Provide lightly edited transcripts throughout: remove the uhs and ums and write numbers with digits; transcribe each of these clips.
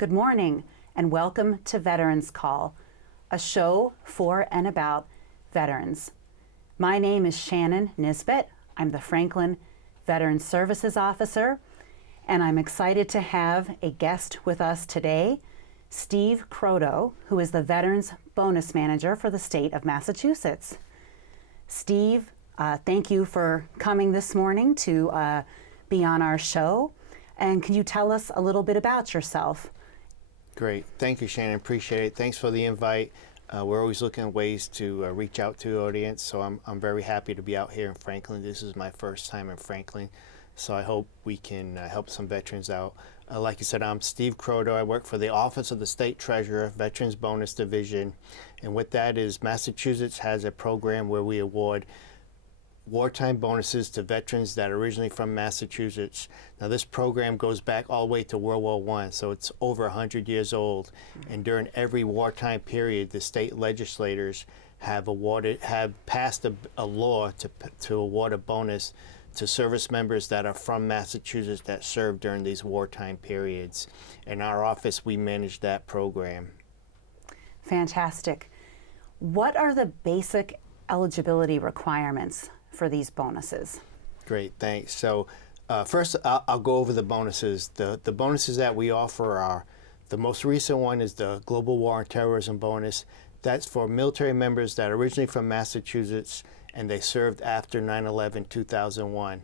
Good morning, and welcome to Veterans Call, a show for and about veterans. My name is Shannon Nisbet. I'm the Franklin Veterans Services Officer, and I'm excited to have a guest with us today, Steve Crouteau, who is the Veterans Bonus Manager for the state of Massachusetts. Steve, thank you for coming this morning to be on our show. And can you tell us a little bit about yourself? Great. Thank you, Shannon. Appreciate it. Thanks for the invite. We're always looking at ways to reach out to the audience, so I'm very happy to be out here in Franklin. This is my first time in Franklin, so I hope we can help some veterans out. Like you said, I'm Steve Crouteau. I work for the Office of the State Treasurer, Veterans Bonus Division, and what that is, Massachusetts has a program where we award wartime bonuses to veterans that are originally from Massachusetts. Now, this program goes back all the way to World War I, so it's over 100 years old. And during every wartime period, the state legislators have passed a law to award a bonus to service members that are from Massachusetts that served during these wartime periods. In our office, we manage that program. Fantastic. What are the basic eligibility requirements for these bonuses? Great, thanks. So first, I'll go over the bonuses. The bonuses that we offer are, the most recent one is the Global War and Terrorism bonus. That's for military members that are originally from Massachusetts and they served after 9/11/2001.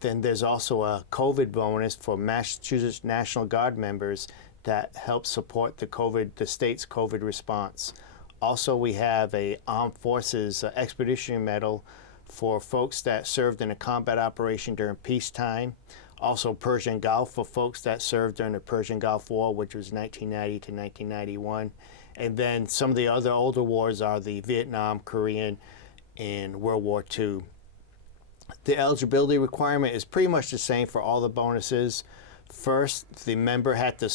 Then there's also a COVID bonus for Massachusetts National Guard members that help support the state's COVID response. Also, we have a Armed Forces Expeditionary Medal for folks that served in a combat operation during peacetime. Also, Persian Gulf for folks that served during the Persian Gulf War, which was 1990 to 1991. And then some of the other older wars are the Vietnam, Korean, and World War II. The eligibility requirement is pretty much the same for all the bonuses. First, the member had to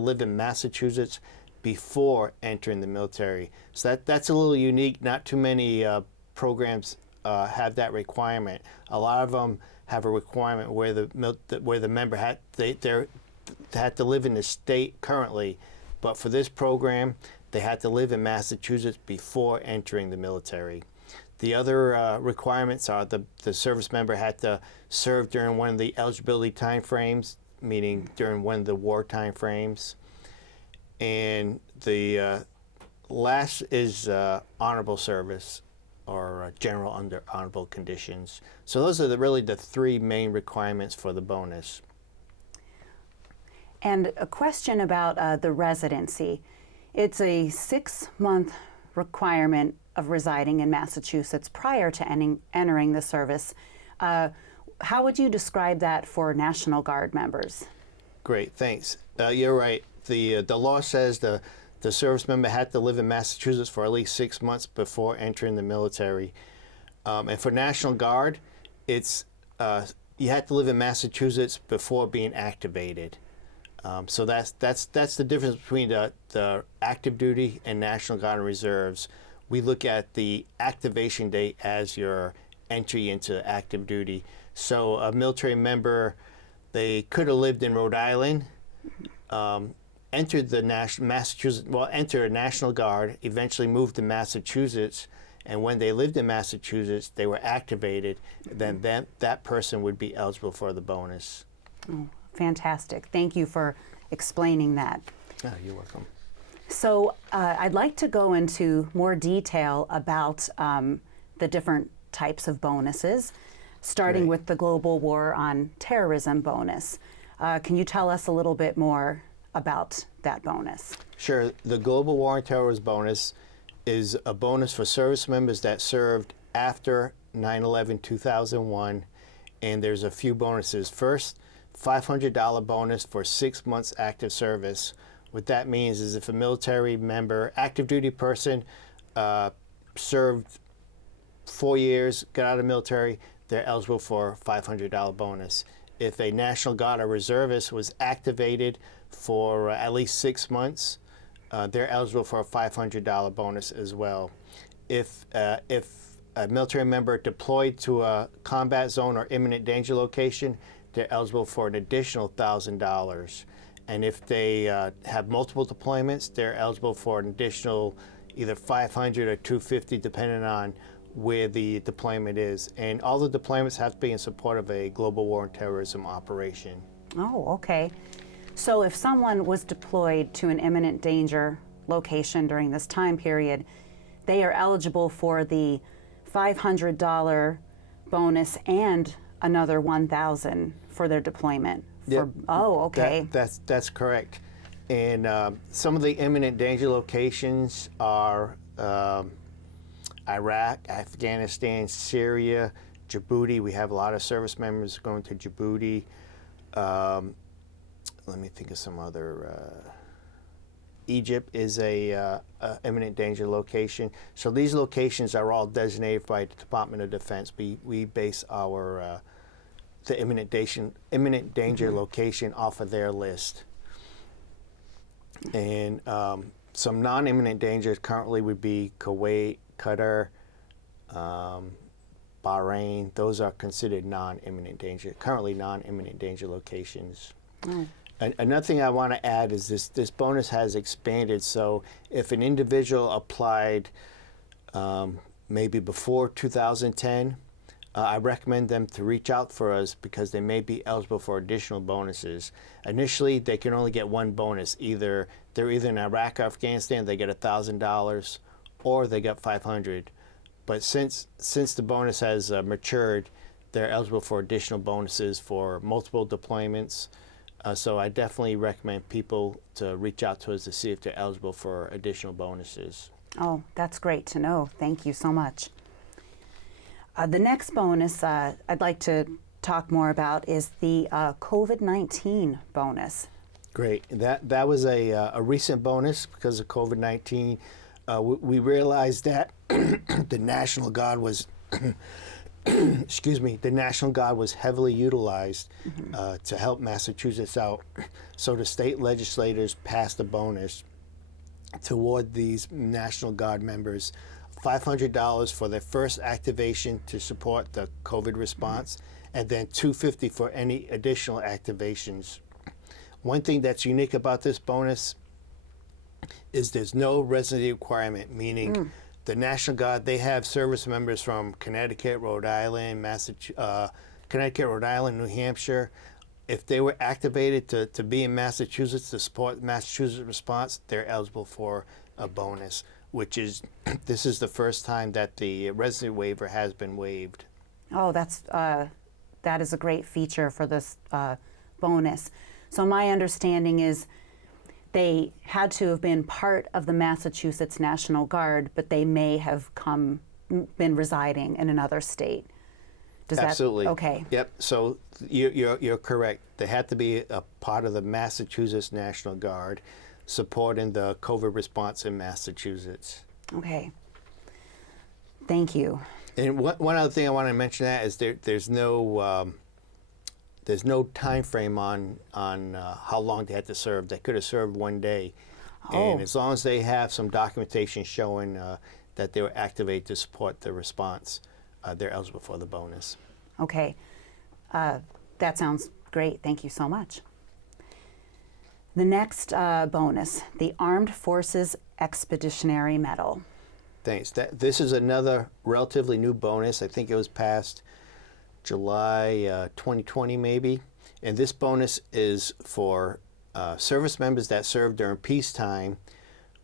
live in Massachusetts before entering the military. So that's a little unique. Not too many programs have that requirement. A lot of them have a requirement where the member had to live in the state currently, but for this program, they had to live in Massachusetts before entering the military. The other requirements are the service member had to serve during one of the eligibility time frames, meaning during one of the war time frames. And the last is honorable service, or general under honorable conditions. So those are really the three main requirements for the bonus. And a question about the residency. It's a 6-month requirement of residing in Massachusetts prior to entering the service. How would you describe that for National Guard members? Great, thanks. You're right. The law says the service member had to live in Massachusetts for at least 6 months before entering the military. And for National Guard, it's you had to live in Massachusetts before being activated. So that's the difference between the active duty and National Guard and Reserves. We look at the activation date as your entry into active duty. So a military member, they could have lived in Rhode Island, entered the entered National Guard, eventually moved to Massachusetts, and when they lived in Massachusetts, they were activated, then that person would be eligible for the bonus. Oh, fantastic. Thank you for explaining that. Oh, you're welcome. So I'd like to go into more detail about the different types of bonuses, starting with the Global War on Terrorism bonus. Can you tell us a little bit more about that bonus? Sure. The Global War on Terrorism bonus is a bonus for service members that served after 9/11/2001, and there's a few bonuses. First, $500 bonus for 6 months active service. What that means is if a military member, active duty person, served 4 years, got out of the military, they're eligible for a $500 bonus. If a National Guard or reservist was activated for at least 6 months, they're eligible for a $500 bonus as well. If a military member deployed to a combat zone or imminent danger location, they're eligible for an additional $1,000. And if they have multiple deployments, they're eligible for an additional either 500 or 250, depending on where the deployment is. And all the deployments have to be in support of a global war and terrorism operation. Oh, okay. So if someone was deployed to an imminent danger location during this time period, they are eligible for the $500 bonus and another $1,000 for their deployment. Yep. Oh, okay. That's correct. And some of the imminent danger locations are Iraq, Afghanistan, Syria, Djibouti. We have a lot of service members going to Djibouti. Let me think of some other. Egypt is a imminent danger location. So these locations are all designated by the Department of Defense. We base our the imminent danger location off of their list. And some non-imminent dangers currently would be Kuwait, Qatar, Bahrain. Those are considered non-imminent danger, currently non-imminent danger locations. Mm. Another thing I want to add is this bonus has expanded. So if an individual applied maybe before 2010, I recommend them to reach out for us because they may be eligible for additional bonuses. Initially, they can only get one bonus. They're either in Iraq or Afghanistan, they get $1,000, or they get $500. But since the bonus has matured, they're eligible for additional bonuses for multiple deployments. So I definitely recommend people to reach out to us to see if they're eligible for additional bonuses. Oh, that's great to know. Thank you so much. The next bonus I'd like to talk more about is the COVID-19 bonus. Great. That was a recent bonus because of COVID-19. We realized that the National Guard was the National Guard was heavily utilized to help Massachusetts out. So the state legislators passed a bonus toward these National Guard members, $500 for their first activation to support the COVID response, and then $250 for any additional activations. One thing that's unique about this bonus is there's no residency requirement, meaning the National Guard, they have service members from Connecticut, Rhode Island, New Hampshire. If they were activated to be in Massachusetts to support Massachusetts response, they're eligible for a bonus, which is, this is the first time that the residency waiver has been waived. Oh, that is a great feature for this bonus. So my understanding is they had to have been part of the Massachusetts National Guard, but they may have been residing in another state. Absolutely. Okay. Yep. So you're correct. They had to be a part of the Massachusetts National Guard, supporting the COVID response in Massachusetts. Okay. Thank you. And one other thing I want to mention that is there's no time frame on how long they had to serve. They could have served one day, and as long as they have some documentation showing that they were activated to support the response, they're eligible for the bonus. Okay. That sounds great. Thank you so much. The next bonus, the Armed Forces Expeditionary Medal. Thanks. This is another relatively new bonus. I think it was passed July 2020 maybe. And this bonus is for service members that served during peacetime,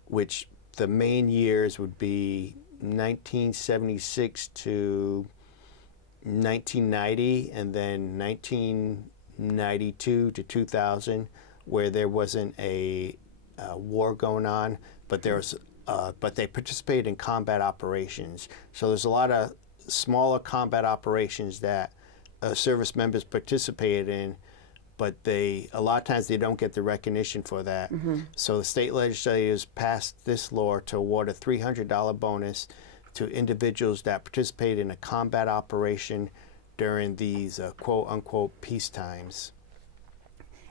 which the main years would be 1976 to 1990, and then 1992 to 2000, where there wasn't a war going on, but they participated in combat operations. So there's a lot of smaller combat operations that service members participated in, but a lot of times they don't get the recognition for that. So the state legislators passed this law to award a $300 bonus to individuals that participated in a combat operation during these quote-unquote peace times.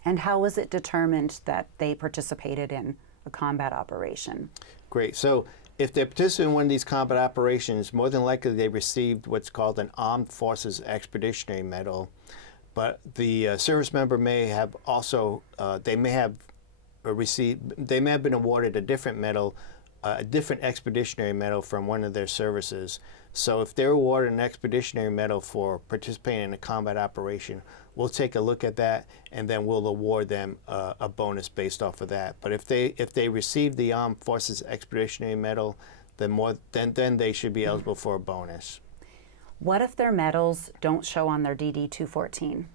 And how was it determined that they participated in a combat operation? Great. So if they participate in one of these combat operations, more than likely they received what's called an Armed Forces Expeditionary Medal. But the service member may have also, they may have been awarded a different medal, a different expeditionary medal from one of their services. So if they're awarded an expeditionary medal for participating in a combat operation, we'll take a look at that, and then we'll award them a bonus based off of that. But if they receive the Armed Forces Expeditionary Medal, then they should be eligible for a bonus. What if their medals don't show on their DD 214?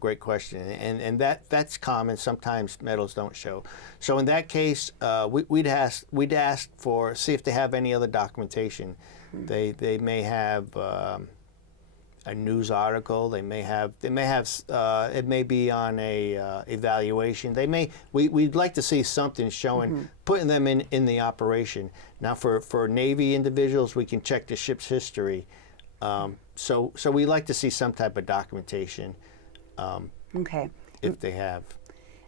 Great question, and that's common. Sometimes medals don't show. So in that case, we'd ask for, see if they have any other documentation. They may have a news article. They may have it may be on a evaluation. We'd like to see something showing putting them in the operation. Now for Navy individuals, we can check the ship's history. So we like to see some type of documentation. Okay. If they have.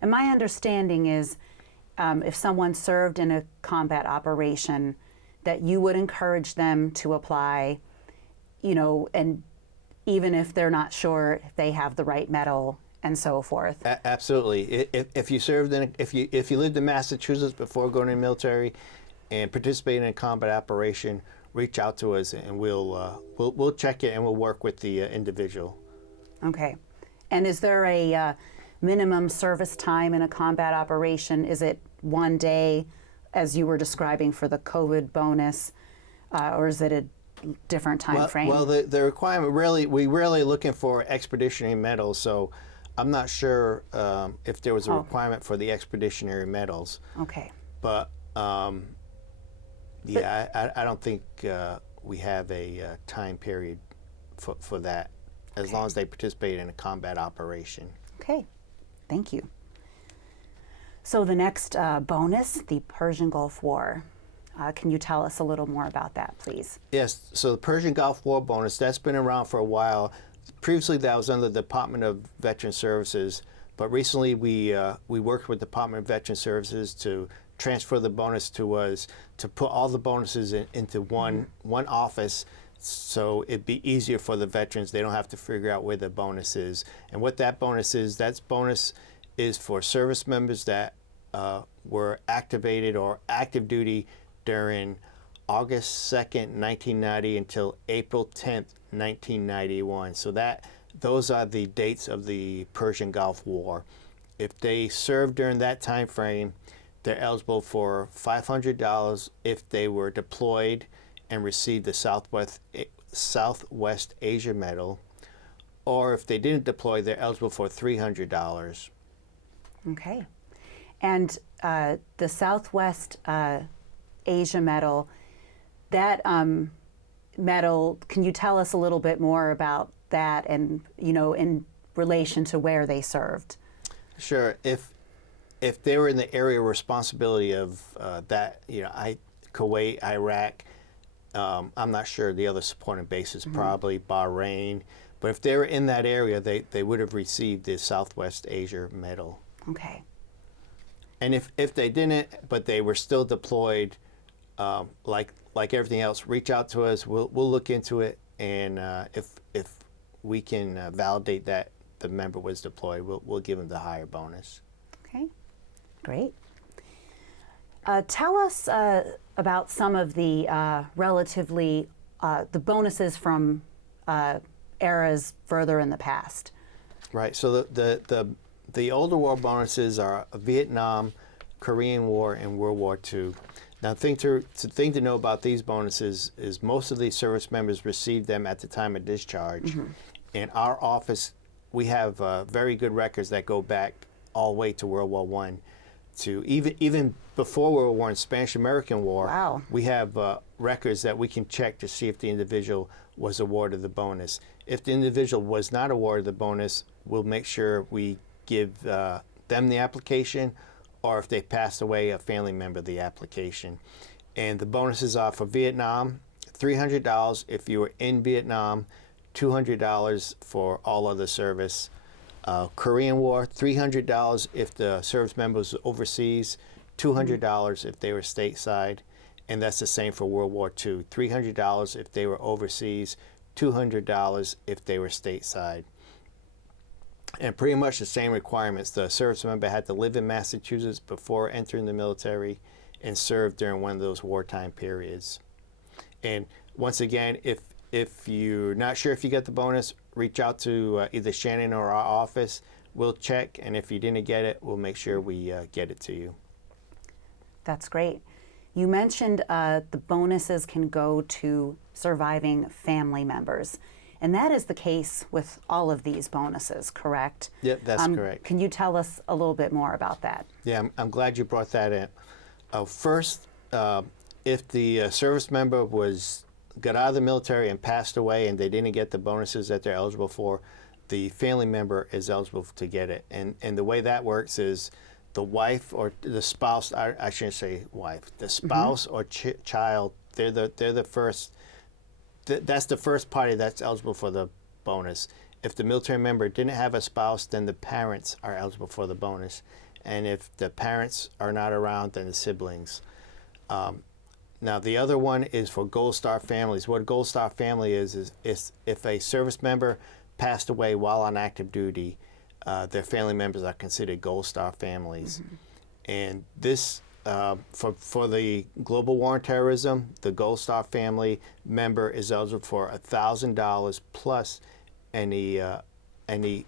And my understanding is if someone served in a combat operation, that you would encourage them to apply, and even if they're not sure if they have the right medal and so forth. Absolutely. If you served if you lived in Massachusetts before going in the military and participated in a combat operation, reach out to us and we'll check it and we'll work with the individual. Okay. And is there a minimum service time in a combat operation? Is it 1 day, as you were describing for the COVID bonus, or is it a different time frame? Well, the requirement we're really looking for expeditionary medals, so I'm not sure if there was a requirement for the expeditionary medals. Okay. But I don't think we have a time period for that, as long as they participate in a combat operation. Okay, thank you. So the next bonus, the Persian Gulf War. Can you tell us a little more about that, please? Yes, so the Persian Gulf War bonus, that's been around for a while. Previously that was under the Department of Veteran Services, but recently we worked with the Department of Veteran Services to transfer the bonus to us, to put all the bonuses into one office, so it'd be easier for the veterans. They don't have to figure out where the bonus is. And what that bonus is for service members that were activated or active duty during August 2nd, 1990 until April 10th, 1991. So those are the dates of the Persian Gulf War. If they served during that time frame, they're eligible for $500 if they were deployed and received the Southwest Asia Medal, or if they didn't deploy, they're eligible for $300. Okay. And the Southwest Asia Medal, that medal, can you tell us a little bit more about that and, in relation to where they served? Sure. If they were in the area of responsibility of that, Kuwait, Iraq, I'm not sure the other supporting bases, probably Bahrain, but if they were in that area, they would have received the Southwest Asia Medal. Okay. And if they didn't, but they were still deployed, like everything else, reach out to us. We'll look into it, and if we can validate that the member was deployed, we'll give them the higher bonus. Okay, great. Tell us about some of the relatively the bonuses from eras further in the past. Right. So the older war bonuses are Vietnam, Korean War, and World War II. Now, the thing to know about these bonuses is most of these service members received them at the time of discharge. In our office, we have very good records that go back all the way to World War I. To even before World War I, Spanish-American War. Wow. We have records that we can check to see if the individual was awarded the bonus. If the individual was not awarded the bonus, we'll make sure we give them the application, or if they passed away, a family member the application. And the bonuses are for Vietnam, $300 if you were in Vietnam, $200 for all other service. Korean War, $300 if the service member was overseas, $200 if they were stateside, and that's the same for World War II. $300 if they were overseas, $200 if they were stateside. and pretty much the same requirements. The service member had to live in Massachusetts before entering the military and serve during one of those wartime periods. And once again, if you're not sure if you get the bonus, reach out to either Shannon or our office. We'll check, and if you didn't get it, we'll make sure we get it to you. That's great. You mentioned the bonuses can go to surviving family members, and that is the case with all of these bonuses, correct? Yep, that's correct. Can you tell us a little bit more about that? Yeah, I'm glad you brought that in. First, if the service member got out of the military and passed away and they didn't get the bonuses that they're eligible for, the family member is eligible to get it. And the way that works is the wife or the spouse, I shouldn't say wife, the spouse or child, they're the first, that's the first party that's eligible for the bonus. If the military member didn't have a spouse, then the parents are eligible for the bonus. And if the parents are not around, then the siblings. Now, the other one is for Gold Star families. What a Gold Star family is if a service member passed away while on active duty, their family members are considered Gold Star families. And this, for the global war on terrorism, the Gold Star family member is eligible for $1,000 plus any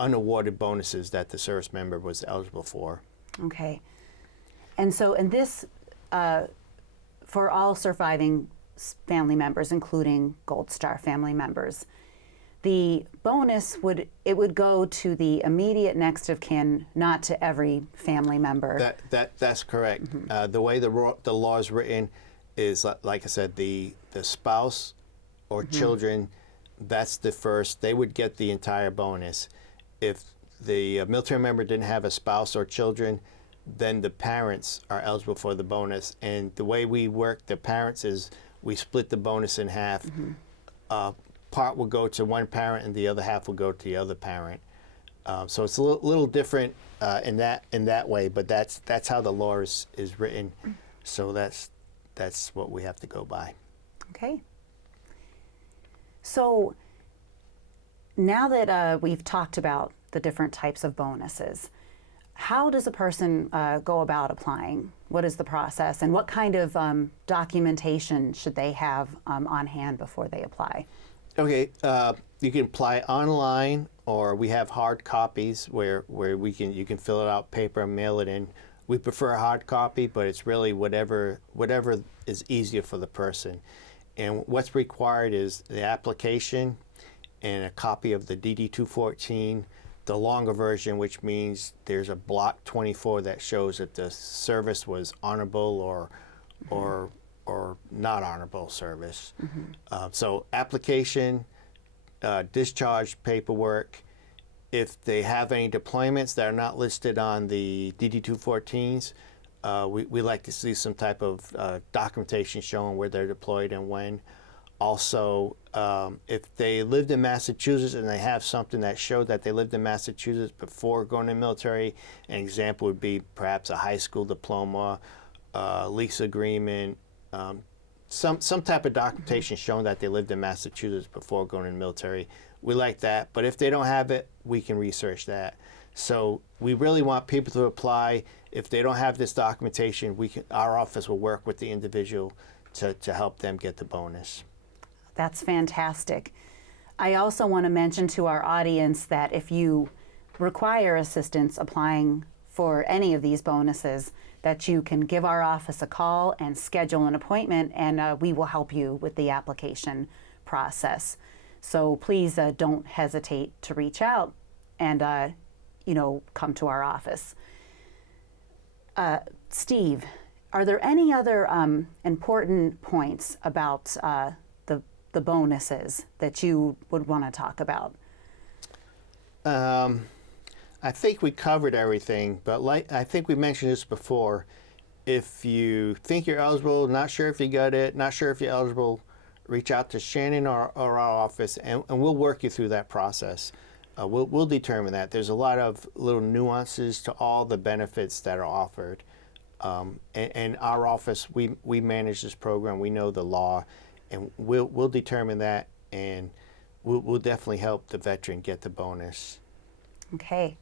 unawarded bonuses that the service member was eligible for. Okay. And so in this, for all surviving family members, including Gold Star family members, the bonus would go to the immediate next of kin, not to every family member. That's correct. The way the law is written is, like I said, the spouse or children, that's the first. They would get the entire bonus. If the military member didn't have a spouse or children, then the parents are eligible for the bonus. And the way we work the parents is we split the bonus in half. Part will go to one parent and the other half will go to the other parent. So it's a little different in that way, but that's how the law is written. So that's what we have to go by. Okay. So now that we've talked about the different types of bonuses, how does a person go about applying? What is the process, and what kind of documentation should they have on hand before they apply? Okay, you can apply online, or we have hard copies where you can fill it out paper and mail it in. We prefer a hard copy, but it's really whatever is easier for the person. And what's required is the application and a copy of the DD-214, the longer version, which means there's a block 24 that shows that the service was honorable or not honorable service. So application, discharge paperwork. If they have any deployments that are not listed on the DD-214s, we like to see some type of documentation showing where they're deployed and when. Also, if they lived in Massachusetts and they have something that showed that they lived in Massachusetts before going to the military, an example would be perhaps a high school diploma, lease agreement, some type of documentation showing that they lived in Massachusetts before going in the military. We like that, but if they don't have it, we can research that. So we really want people to apply. If they don't have this documentation, our office will work with the individual to help them get the bonus. That's fantastic. I also want to mention to our audience that if you require assistance applying for any of these bonuses, that you can give our office a call and schedule an appointment, and we will help you with the application process. So please don't hesitate to reach out and come to our office. Steve, are there any other important points about the bonuses that you would want to talk about? I think we covered everything, but I think we mentioned this before. If you think you're eligible, not sure if you got it, not sure if you're eligible, reach out to Shannon or our office, and we'll work you through that process. We'll determine that. There's a lot of little nuances to all the benefits that are offered. And our office, we manage this program. We know the law, and we'll determine that, and we'll definitely help the veteran get the bonus. Okay.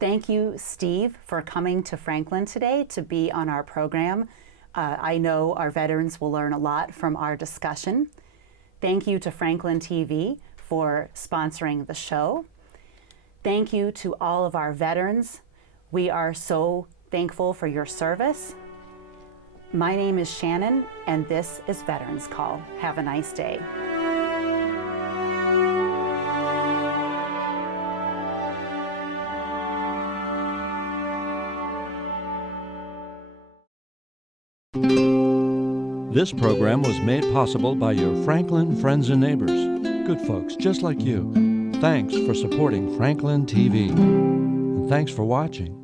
Thank you, Steve, for coming to Franklin today to be on our program. I know our veterans will learn a lot from our discussion. Thank you to Franklin TV for sponsoring the show. Thank you to all of our veterans. We are so thankful for your service. My name is Shannon, and this is Veterans Call. Have a nice day. This program was made possible by your Franklin friends and neighbors, good folks just like you. Thanks for supporting Franklin TV. And thanks for watching.